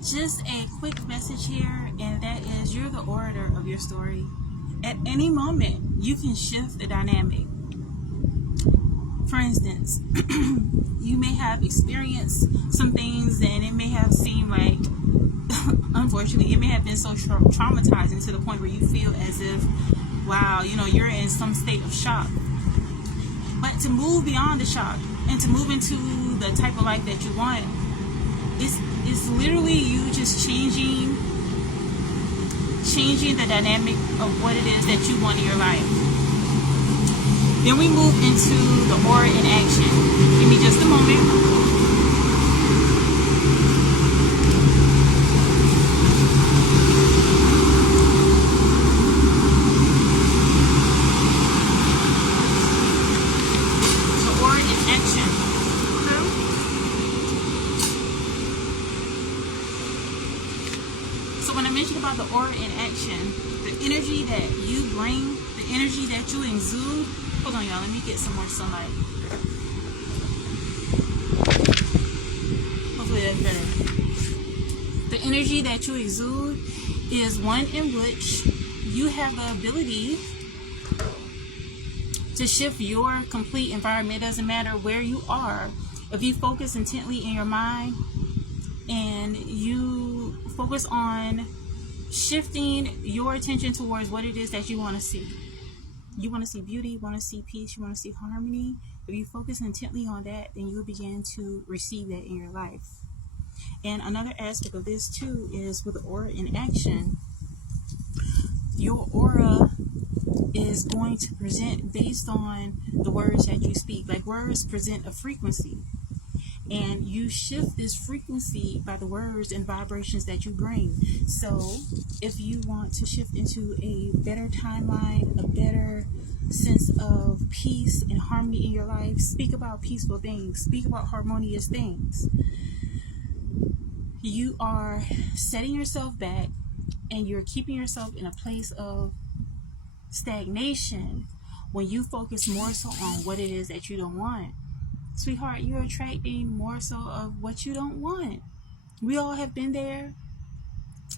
Just a quick message here, and that is you're the orator of your story. At any moment, you can shift the dynamic. For instance, you may have experienced some things and it may have seemed like, unfortunately, it may have been so traumatizing to the point where you feel as if, wow, you're in some state of shock. But to move beyond the shock and to move into the type of life that you want, it's literally you just changing the dynamic of what it is that you want in your life. Then we move into the aura in action. Give me just a moment. The aura in action, the energy that you bring, the energy that you exude. Hold on, y'all, let me get some more sunlight. Hopefully that's better. The energy that you exude is one in which you have the ability to shift your complete environment. It doesn't matter where you are. If you focus intently in your mind and you focus on shifting your attention towards what it is that you want to see. You want to see beauty, you want to see peace, you want to see harmony. If you focus intently on that, then you'll begin to receive that in your life. And another aspect of this too is with the aura in action, your aura is going to present based on the words that you speak. Like words present a frequency. And you shift this frequency by the words and vibrations that you bring. So if you want to shift into a better timeline, a better sense of peace and harmony in your life, speak about peaceful things, speak about harmonious things. You are setting yourself back and you're keeping yourself in a place of stagnation when you focus more so on what it is that you don't want. Sweetheart, you're attracting more so of what you don't want. We all have been there,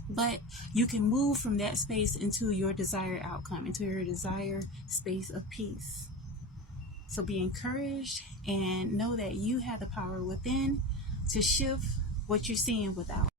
but you can move from that space into your desired outcome, into your desired space of peace. So be encouraged and know that you have the power within to shift what you're seeing without.